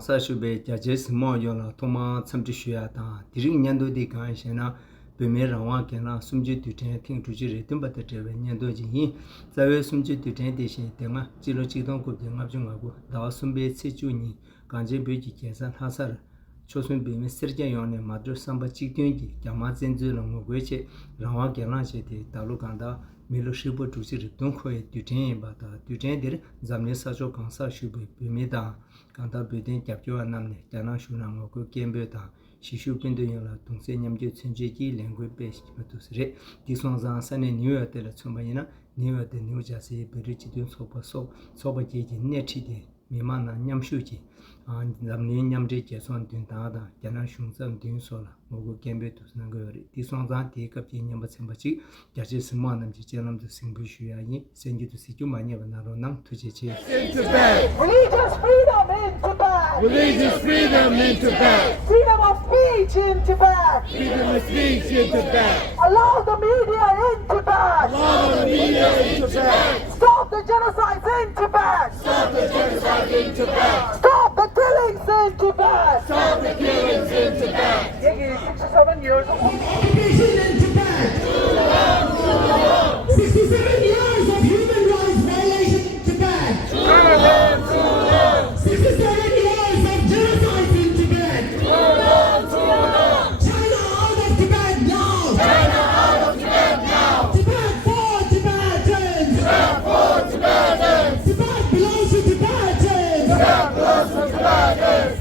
Kansa Shube, Jajes Moyola, Toma, Samtishuata, Diring Yando de Ganshana, Beme Rawa Kena, Sumji to ten, think to Jiri, Timbata, Yando Ji, Zawe Sumji to ten Dishi, Tema, Zero Chidon Kup, Yamajungago, Dawsumbe, Sechuni, Ganje Buji, Kesa, Hasar, Chosun Beme, Serja Yone, Madro Samba Chitungi, Yamazenzu, Rangoche, Rawa Kelanche, Talukanda. Milo Shibo to see Dunko, Dutain, but Dutain did Zamne Sajo Kansa Shubu, Bimeda, Kanta Budin Capio Namne, Jana Shunam, Kembeta, Shishu Pindoyola, Tunsenyam Jutsunji, language based Matusre, this one's answer and New York Telesumbayana, New York the New Jersey, Berichidun Sopa Soba Jiji, Netchide, Mimana Nyamshuji, and Zamne Nyamji Jason Dintada, Jana Shunzam Dinsola, Mogo Gembetus Nagori. This one's take up in Yamasambachi, Judges Monam Jijanam to Simbushuani, send you to see you many of Naronam to Chichi. In Tibet! Religious freedom in Tibet! Religious freedom in Tibet! Freedom of speech in Tibet! Freedom of speech in Tibet! Allow the media in Tibet! Allow the media in Tibet! Stop the genocides in Tibet! Stop the genocide in Tibet! Stop the killings in Tibet! Stop the killings in Tibet! 67 years of occupation in Tibet. 67 years of human rights violation in Tibet. 67 years of genocide in Tibet. China out of Tibet now. China out of Tibet now. Tibet for Tibetans. Tibet for Tibetans. Tibet belongs to Tibetans. Tibet belongs to Tibetans.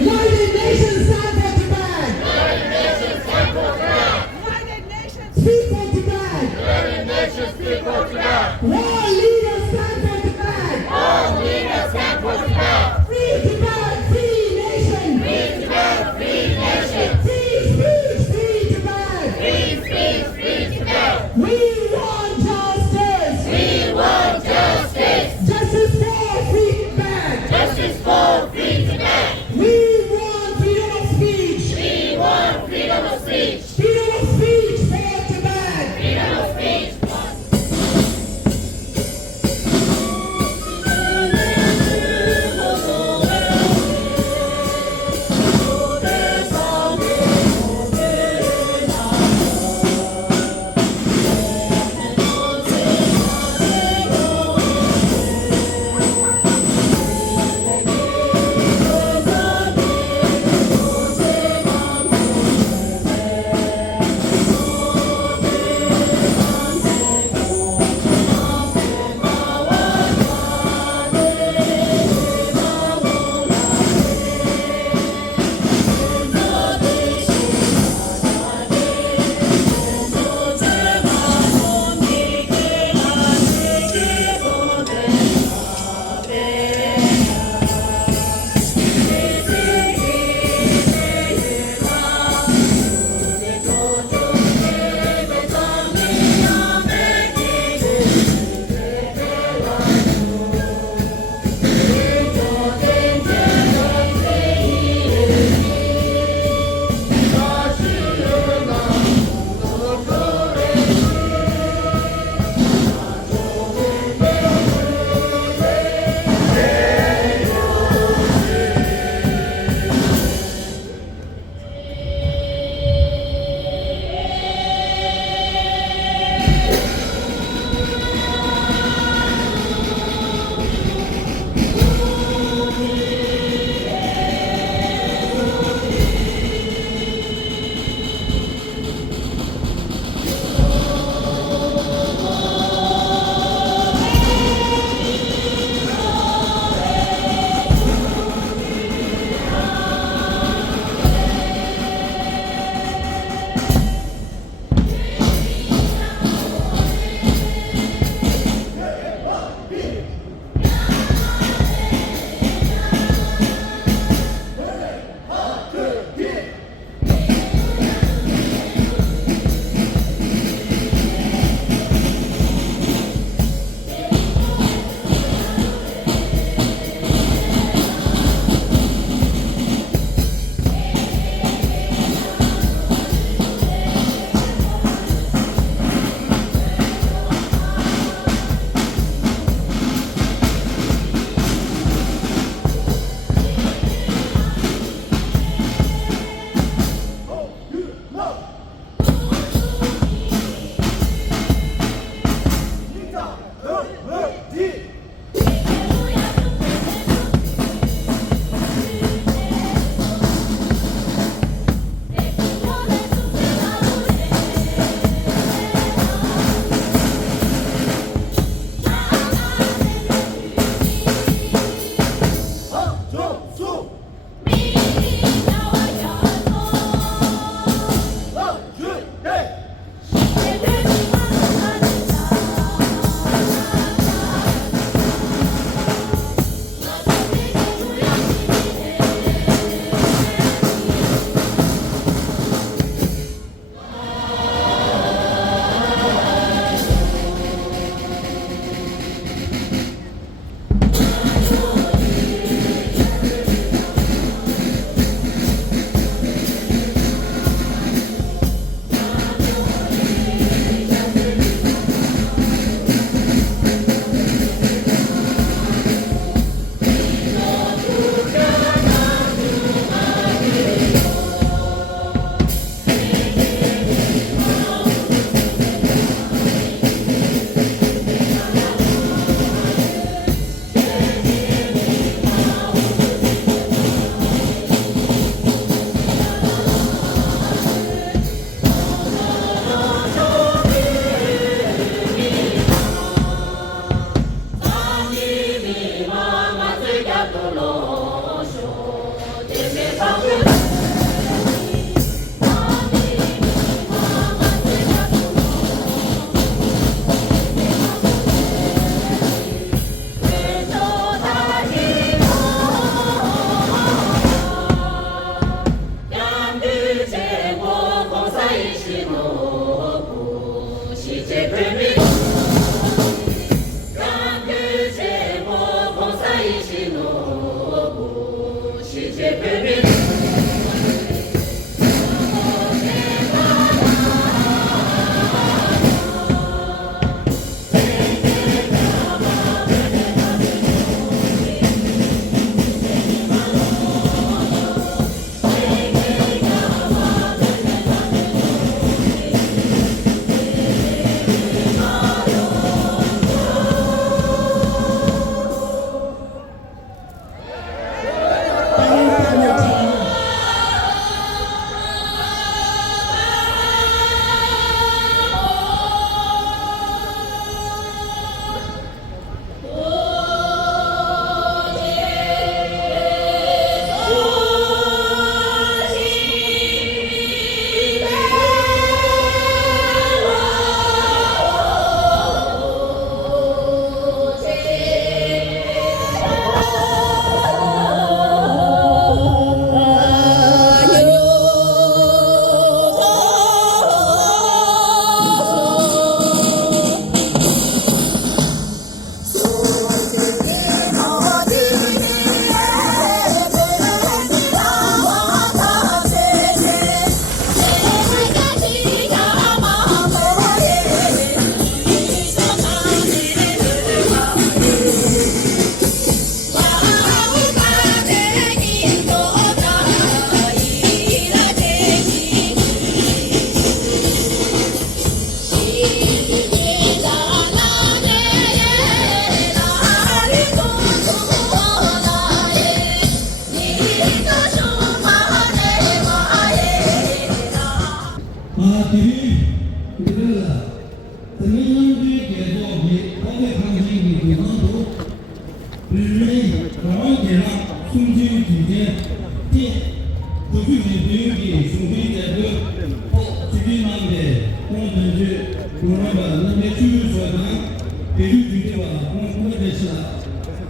United Nations stand for Tibet. United Nations stand for Tibet. United Nations Speak for Tibet. United Nations speak for Tibet. World leaders stand for Tibet. All leaders stand for Tibet. Free Tibet, free nation. Free Tibet, free nation. Free speech, free Tibet. Free speech, free Tibet. We want justice. We want justice. Justice for free Tibet. Justice for free Tibet. We want freedom of speech. We want freedom of speech. Freedom of speech for Tibet. Freedom of speech.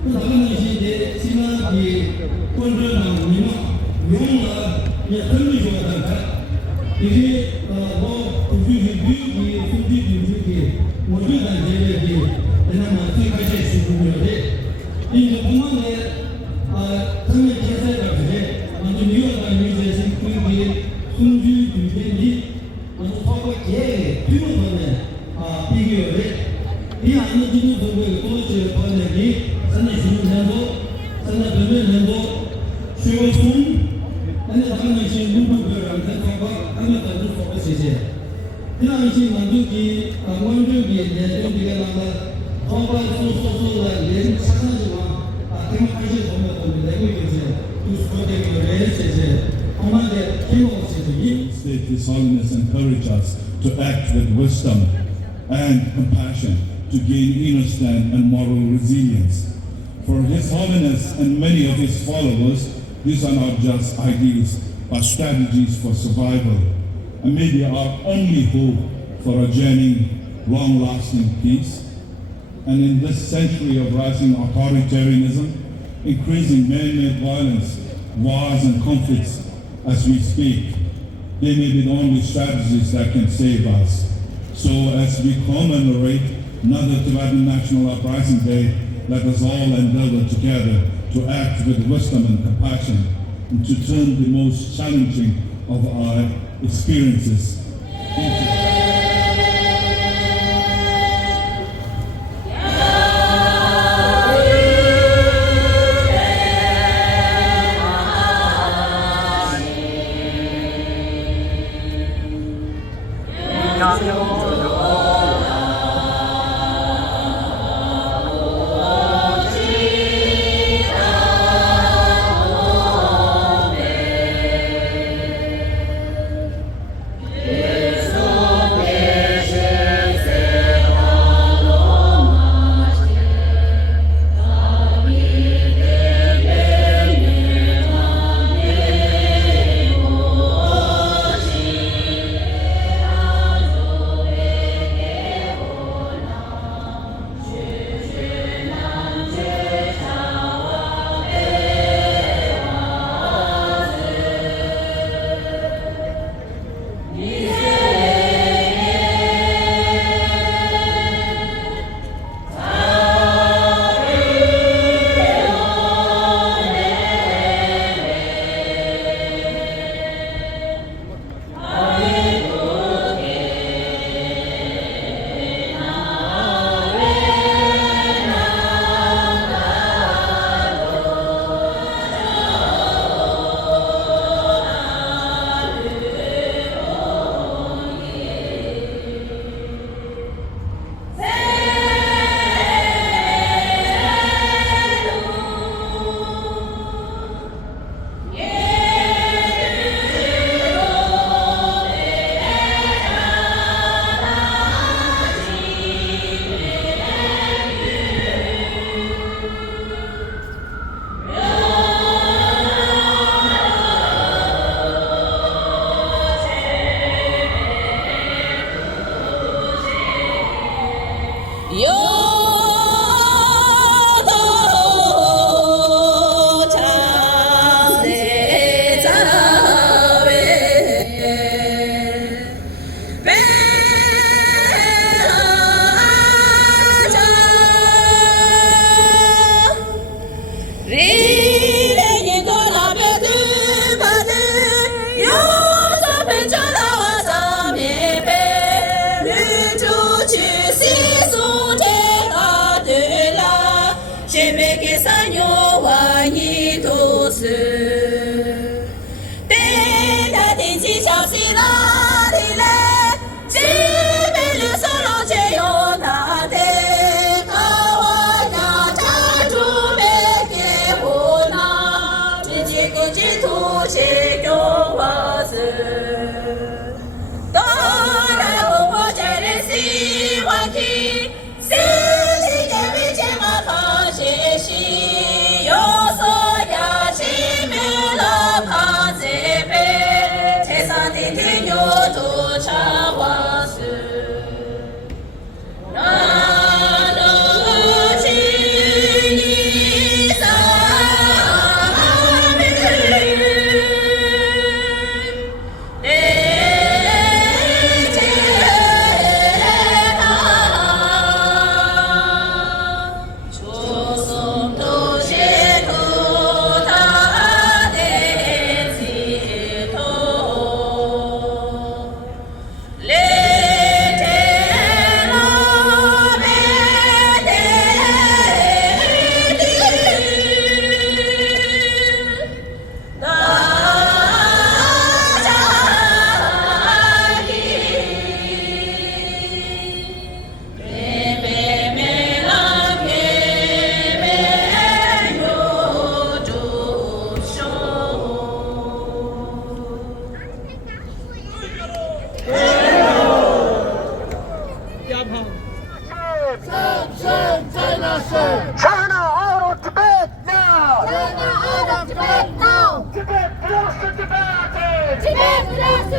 또 다른 것이 지난이 권전당 민화 용어 현미 좋아한다. 이게 뭐 우주기 미국이 수비기 모두가 제외기 그나마 생각할 수 있는 거지. 이 공원에 상해 계세가 그래. 먼저 미국과 미국에서 그게 숨주 유대니 먼저 서로 개 비교하네. 비교해. 이 안에 지금 정부의 고치 번역이 산에 주민연도, 산에 변면연도, 쉬워송, 안에 다른 것이 문부별한 대통과 아무것도 줄 수 없으시지. 이런 것이 만족이, 원적이 내정비가 나가 정말 소소소소한 내 사상지와 대목하실 수 없는 겁니다. 이것이 그 수고되기를 해주세요. 정말에 힘없으시지. State His Holiness encourage us to act with wisdom and compassion to gain inner stand and moral resilience. For His Holiness and many of His followers, these are not just ideals, but strategies for survival, and maybe our only hope for a journey long-lasting peace. And in this century of rising authoritarianism, increasing man-made violence, wars and conflicts as we speak, they may be the only strategies that can save us. So as we commemorate another Tibetan National Uprising Day, let us all endeavor together to act with wisdom and compassion and to turn the most challenging of our experiences into Continue.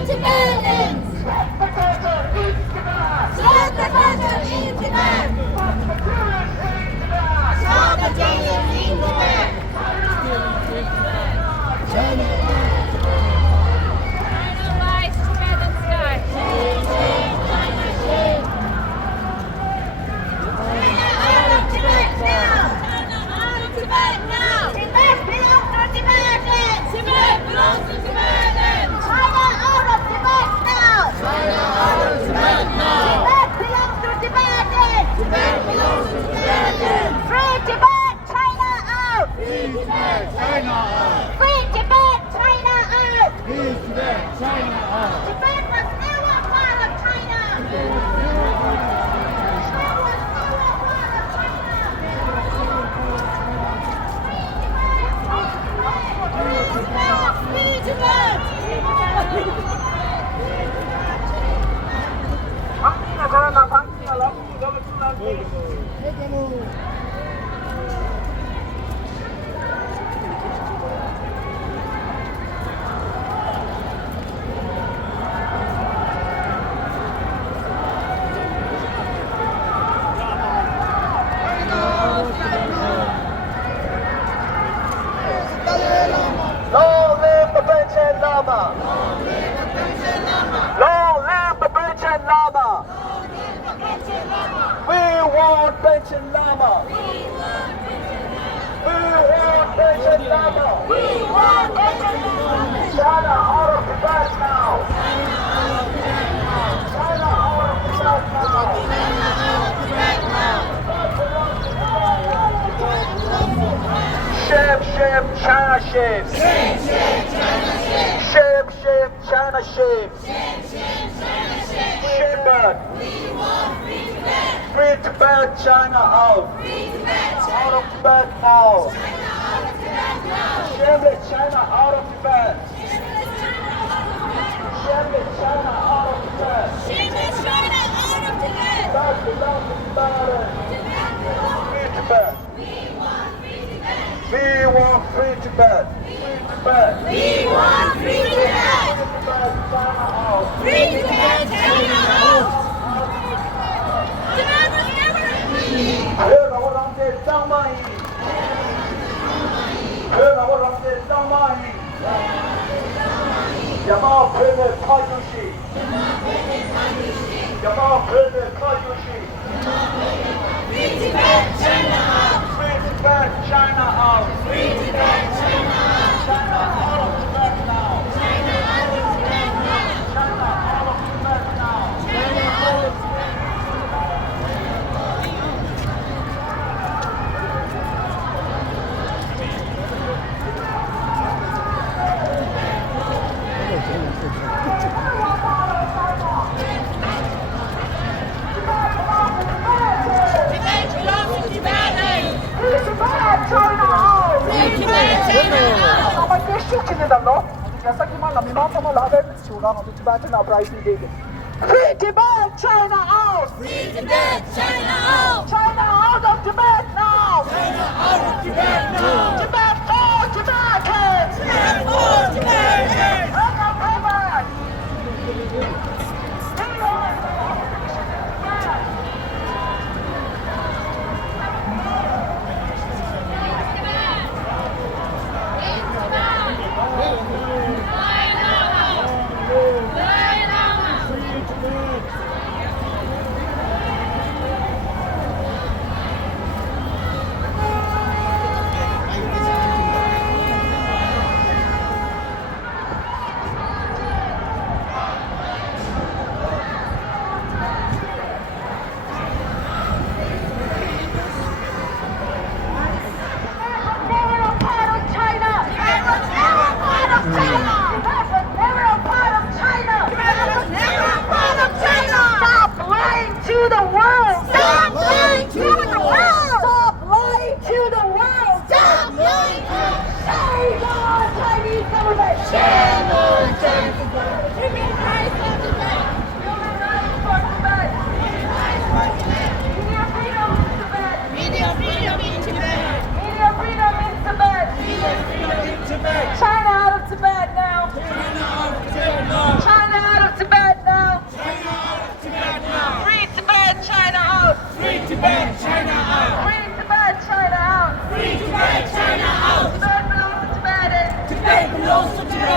Tibetans! Stop the torture in Tibet! Stop the torture in Tibet! China lies, Tibetan sky. Out of Tibet now! Out of Tibet now! Tibet belongs to Tibetans! Tibet belongs to Tibetans! China out of Tibet now! China out of Tibet now! Tibet belongs to Tibetans! Tibet belongs to Tibetans! Free Tibet, China out! Free Tibet, China out! Free Tibet, China out! Free Tibet, China out! Tibet was never part of China! Tibet was never part of China! Free Tibet! Long live the Tibetan Lama! Long live the Tibetan Lama! We want Tibetan Lama! We want Tibetan Lama! We want Tibetan Lama! China out of Tibet now! China out of Tibet now! Shape, shape, China shape! Shape, shape, China shape! Shape back! Free Tibet, China out! Out of Tibet now! Shape China out of Tibet! Shape China out of Tibet! That belongs to Tibet! Free Tibet! We want free Tibet! Free Tibet! We want free Tibet! Tibet, China out! Free Tibet, China out! Tibet was never free! เพื่อนเราเราจะจ้างมาอีกเพื่อนเราเราจะจ้างมาอีกอย่ามาเพื่อนข้าอยู่สิอย่ามาเพื่อนข้าอยู่สิ Free Tibet, China out! Free Tibet, China out! Free Tibet, China out! China out of Tibet now! China out of Tibet now! China out of Tibet now! China out of Tibet! Tibet belongs to Tibetans! Free Tibet, China out! Free Tibet, China out! ทำไมไม่ชุกกินได้หรออย่าสักที่มันละมีน้องทำมาหลายเดือนชิวแล้วมันจะบ้านจะน่าปลายปีเด็ก Free Tibet, China out! Free Tibet, China out! China out of Tibet now! China out of Tibet now! Tibet for Tibetans! Tibet for Tibetans!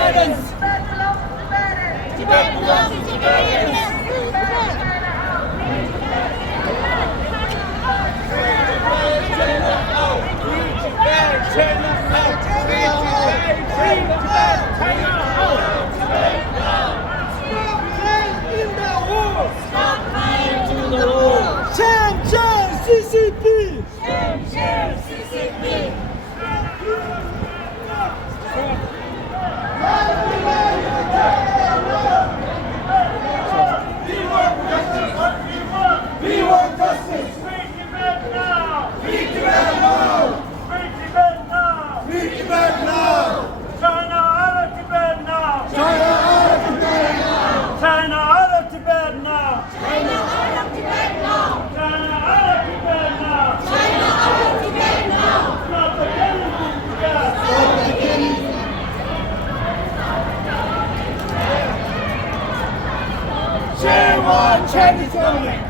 Tibetans! Tibet belongs to Tibetans! Chant, chant, CCP! We want justice! Free Tibet now! Free Tibet now! Free Tibet now! Free Tibet now! China out of Tibet now! China out of Tibet now! China out of Tibet now! China out of Tibet now! China out of Tibet now! China out of Tibet now! Stop the killing in Tibet! Stop the killing! Shame on Chinese government!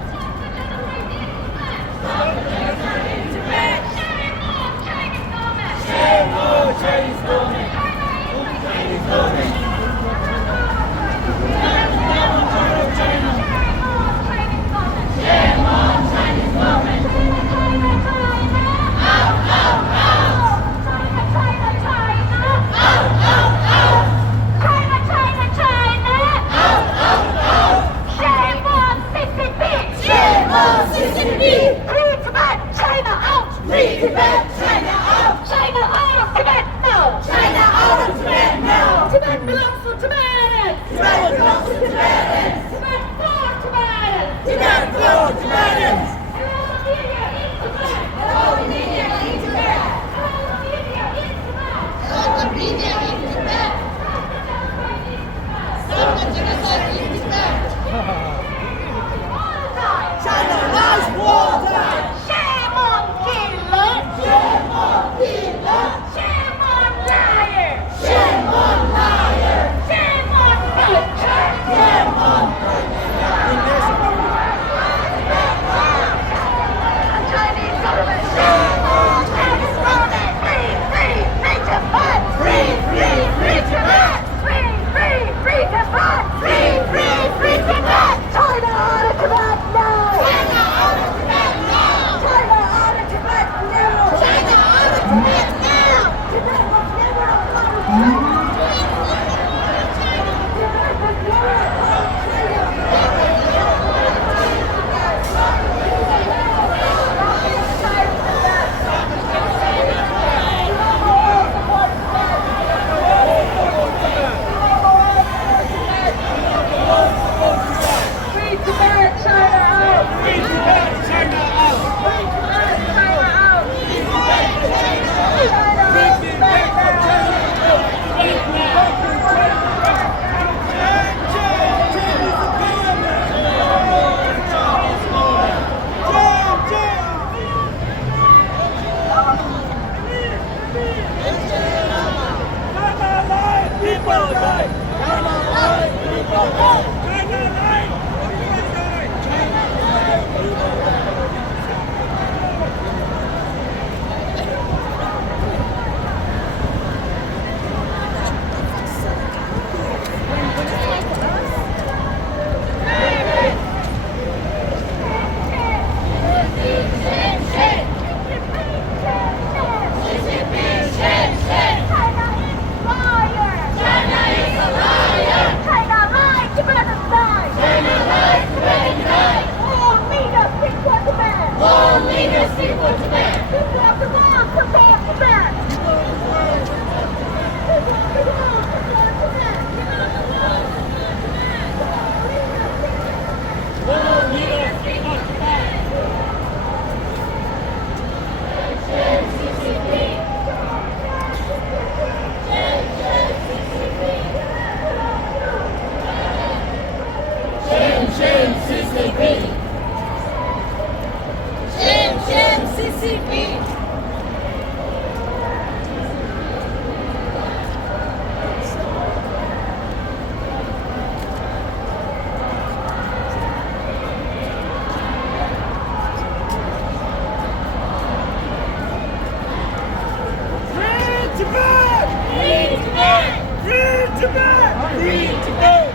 Free Tibet, China out! China out of Tibet now! China out of Tibet now! Tibet belongs to Tibetans! Tibet belongs to Tibetans! Tibet for Tibetans! Tibet for Tibetans! Hello, the media in Tibet! Hello, the media in Tibet! Hello, the media in Tibet! Stop the genocide in Tibet! China lies war time! Shame on killer! Shame on killer! Shame on liar! Shame on liar! Shame on butcher! Shame on Chinese government! Shame on Chinese government! Free, free, free Tibet! Free, free, free Tibet! Free, free, free Tibet! Free, free, free Tibet! China out of Tibet now! China out of Tibet now! China out of Tibet now! China out of Tibet now! Tibet was never a part of China! Tibet was never a part of Free Tibet, China out! Free Tibet, China out! Free Tibet, China out! Free Tibet, China out! China out! Tibet People die! China lies! People die! China lies! People die! China lies! People die! All leaders speak for Tibet! People of the world support Tibet! People of the world support Tibet! People of the world support Tibet! People of the world support Tibet! All leaders speak for Tibet! CCP! Shame, CCP! Shame, CCP! Free Tibet! Free Tibet! Free Tibet! Tibet! Free Tibet!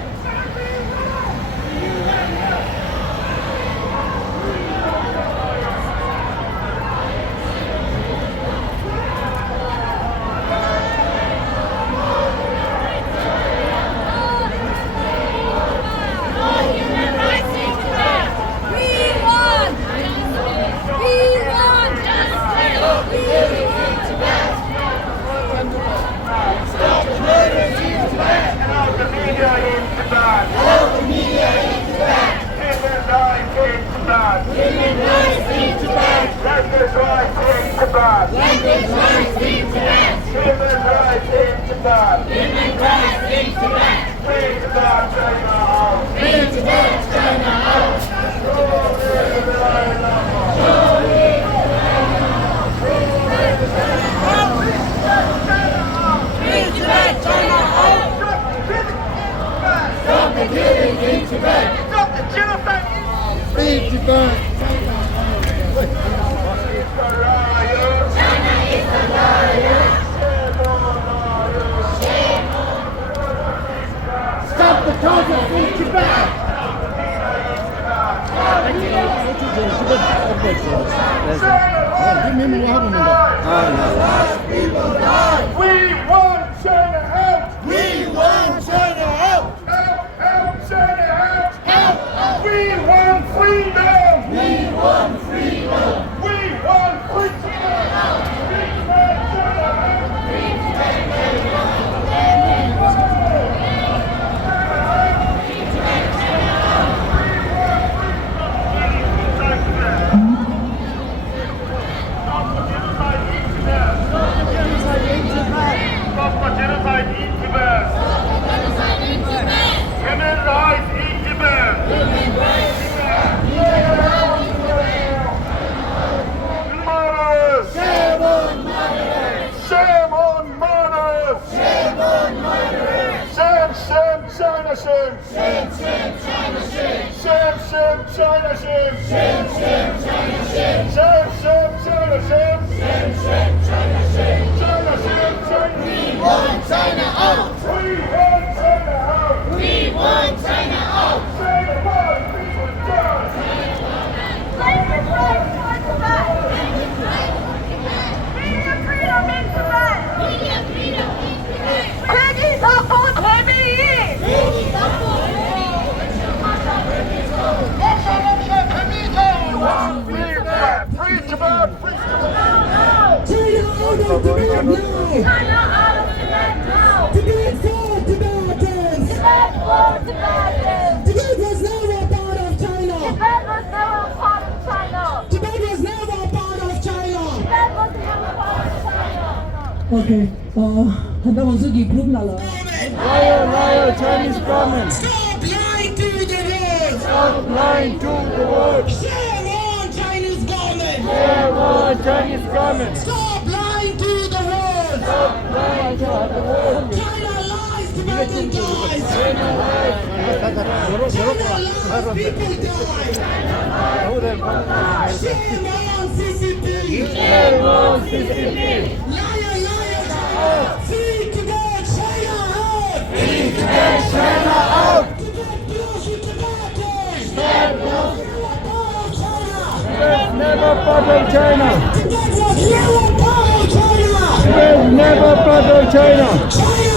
Human rights in Tibet. We want justice. We want justice. We want Tibet. Stop the murders in Tibet! Stop the media in Tibet! Stop the media in Tibet! Human rights in Tibet! Human rights in Tibet. Language rights in Tibet! Language rights in Tibet. Human rights in Tibet! Human rights in Tibet. Free Tibet, China out! Free Tibet, China out. Free Tibet, China out. Stop the killing in Tibet. Stop the genocide! Free Tibet. China is a liar. Stop the torture in Tibet. We want China out! We want China out. Help China out! Help! We want freedom! We want freedom. We want freedom! Free Tibet, China out! Stop the genocide in Tibet! Stop the genocide in Tibet! Human rights in Tibet! Murderers! Shame on murderers! Shame on murderers! Shame on murderers! Shame, shame, China, shame! Shame, shame, China, shame! Shame, shame, China, shame! Shame, shame, China, shame! Shame, shame, China, shame! Shame, shame, China, shame! China, shame, China! We want China out! We want China out! We want China out. China wants people die! Language rights for Tibet. Media freedom in Tibet. Media freedom in Tibet. Peggy Tapo Peggy. Peggy Tapo Peggy. Free Tibet! Free Tibet! Free Tibet! China out of Tibet now. China out of Tibet now. Tibet for Tibetans. Tibet for Tibetans. Tibet was never a part of China. Tibet was never a part of China. Tibet was never a part of China. Tibet was never a part of China. Okay, handa wanzuki group nala. Liar, Chinese government. Stop lying to the world. Stop lying to the world. Shame on Chinese government. Shame on Chinese government. Stop lying to the world. Lying to the world. China lies, Tibetan dies. China lies, people die. Shame on CCP. Shame on CCP. Liar, liar, liar. Free Tibet, China out. Free Tibet, China out. Tibet belongs to Tibetans. Tibet belongs Never part of China. Tibet, never part of China. Tibet was never part of China. Tibet, never part of China. China